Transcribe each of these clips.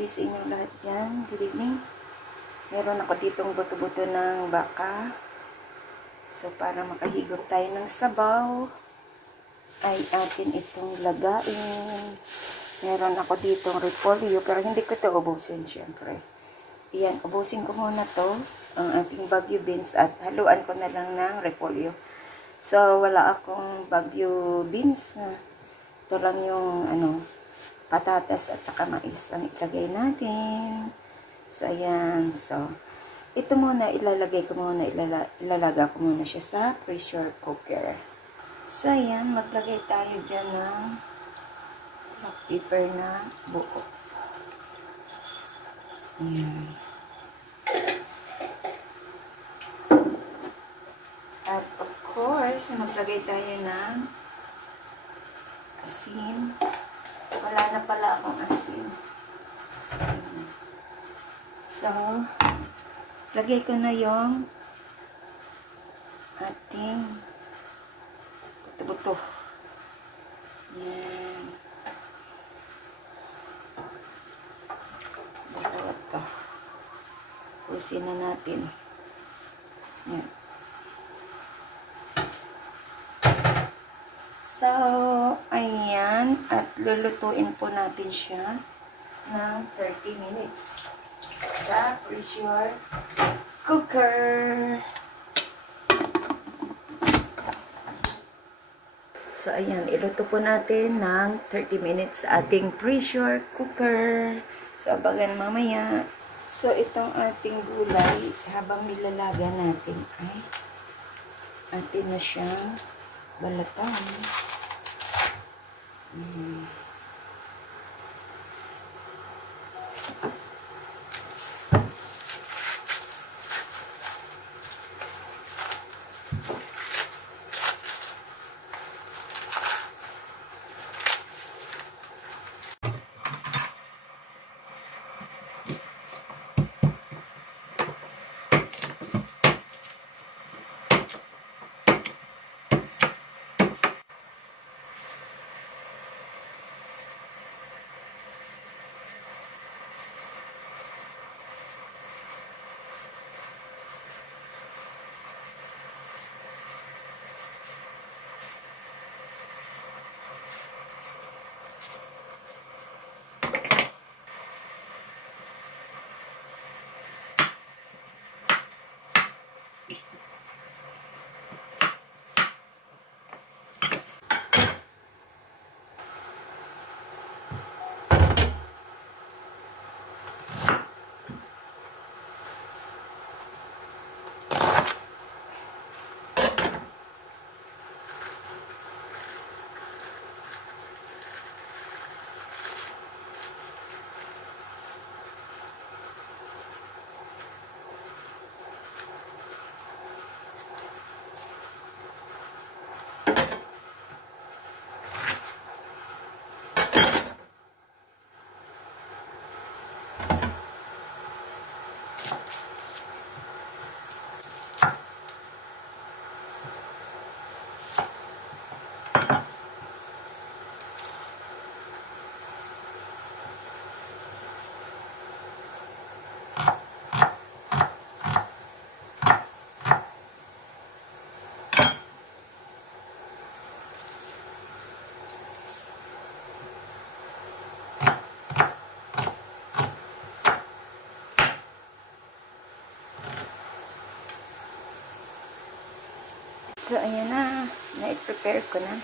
gabi sa inyong lahat dyan. Good evening. Meron ako ditong buto-buto ng baka. So, para makahigop tayo ng sabaw, ay atin itong lagain. Meron ako ditong repolyo, pero hindi ko ito ubusin, syempre. Iyan, ubusin ko muna to, ang ating Baguio beans, at haluan ko na lang ng repolyo. So, wala akong Baguio beans. Ito lang yung, patatas at saka mais ang ilagay natin. So, ayan. So, ito muna, ilalagay ko muna, ilalaga ko muna siya sa pressure cooker. So, ayan. Maglagay tayo dyan ng black pepper na buo. Ayan. At, of course, maglagay tayo ng asin. Wala na pala akong asin. So, lagay ko na yung ating buto-buto. Yan. Buto-buto. Pusin na natin. Yan. So, ayan. At lulutuin po natin siya ng 30 minutes sa pressure cooker. So, ayan. Iluto po natin ng 30 minutes sa ating pressure cooker. So, abangan mamaya. So, itong ating gulay, habang nilalaga natin, ay atin na siyang balatan. So, ayan na. Na-prepare ko na.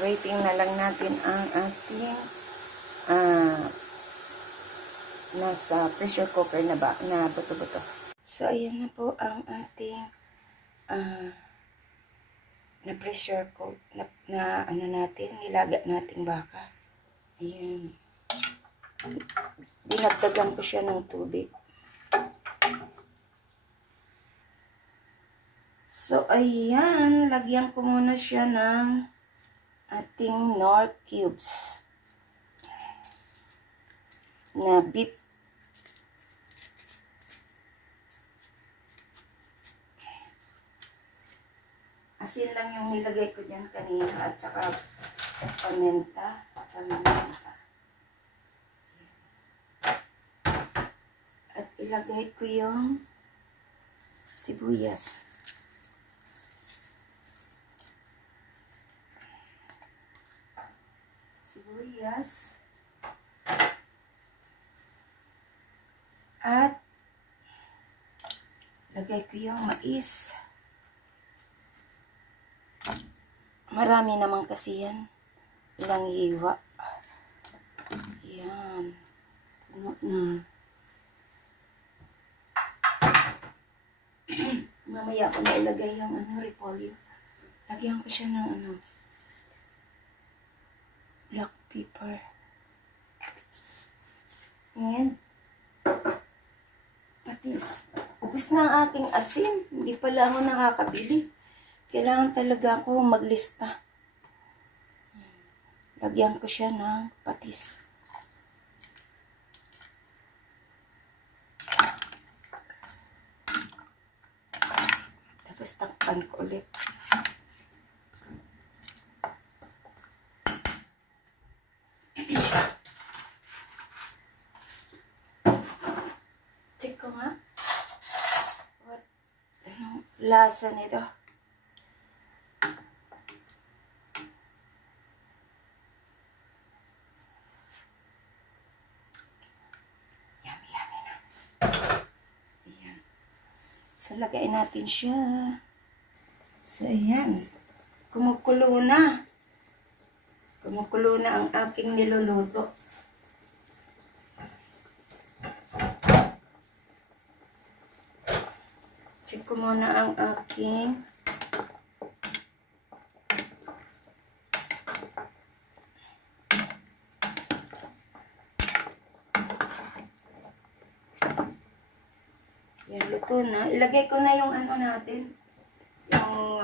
Waiting na lang natin ang ating nasa pressure cooker na buto-buto. So, ayan na po ang ating na pressure cooker natin, nilaga nating baka. Ayan. Dinagdagan ko siya ng tubig. So, ayan. Lagyan ko muna siya ng ating Knorr cubes na beef. Asin lang yung nilagay ko dyan kanina at saka paminta. ilagay ko yung sibuyas. At lagay ko yung mais. Marami naman kasi yan. Ilang hiwa. Yan. Puno na. Mamaya ko na ilagay yung repolyo. Lagyan ko siya ng black pepper. Ngayon, patis. Ubus na ang aking asin. Hindi pala ako nakakabili. Kailangan talaga ako maglista. Lagyan ko siya ng patis. Tapos takpan ko ulit. Check ko nga. Anong lasa nito? So, lagay natin siya. So, ayan. Kumukulo na. Kumukulo na ang aking niluluto. Check ko muna ang aking yan, luto na. Ilagay ko na yung natin. Yung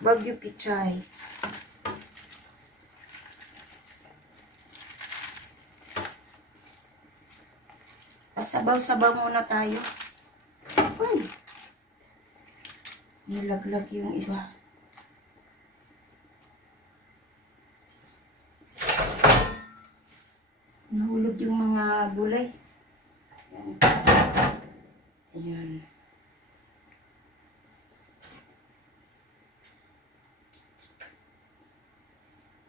Bagyo Pichay. Sabaw-sabaw muna tayo. Uy! Nilaglag yung iba. Nahulog yung mga gulay. Ayan. Ayan.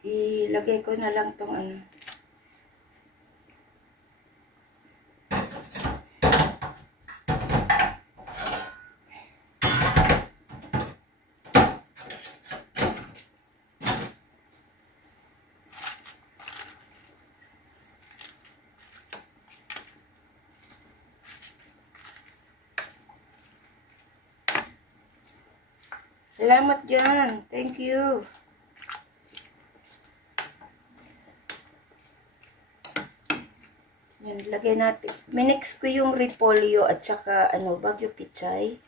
Ilagay ko na lang tong Salamat dyan. Thank you. Yan, lagay natin. Minix ko yung repolyo at saka Bagyo Pichay.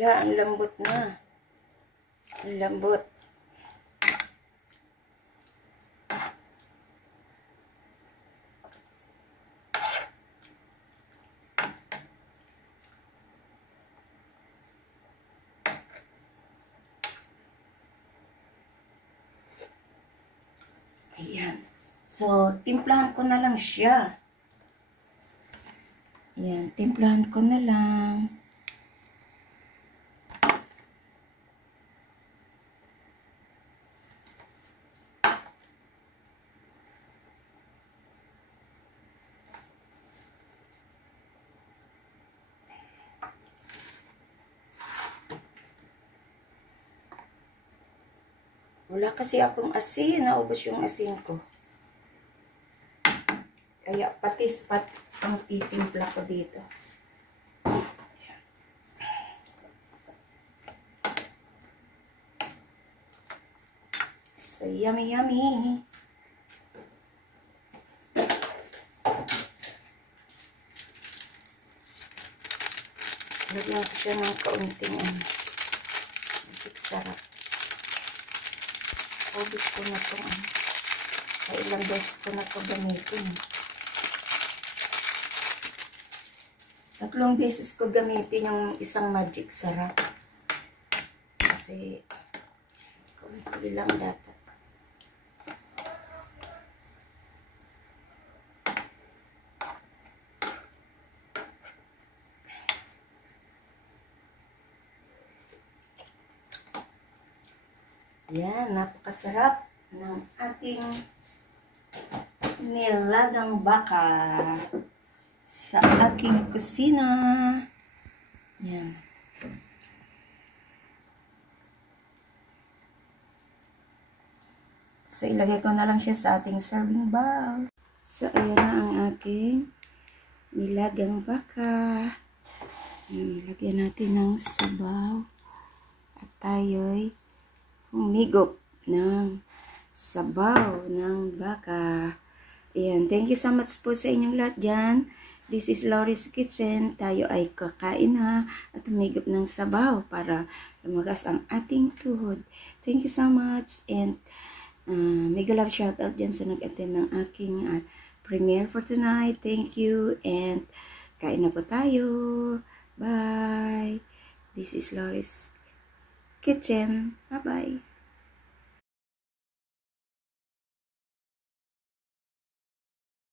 Wala, ang lambot na. Ang lambot. Ayan. So, timplahan ko na lang siya. Ayan, timplahan ko na lang. Wala kasi akong asin. Naubos yung asin ko. Kaya patis ang titimpla ko dito. Ayan. So, yummy, yummy. Lagyan ko siya ng kaunting magic sarap. Ubus ko na itong ilang beses ko na ito gamitin. 3 beses ko gamitin yung isang magic sarap. Kasi kunti lang dapat. Yan, napakasarap ng ating nilagang baka sa aking kusina. Yan. So, ilagay ko na lang siya sa ating serving bowl. So, ayan na ang aking nilagang baka. Lagyan natin ng sabaw. At tayo'y humigop ng sabaw ng baka. Ayan. Thank you so much po sa inyong lahat dyan. This is Laurie's Kitchen. Tayo ay kakain ha at humigop ng sabaw para lumagas ang ating tuhod. Thank you so much and mega love shoutout dyan sa nag-attend ng aking premiere for tonight. Thank you and kain na po tayo. Bye! This is Laurie's Kitchen. Bye-bye!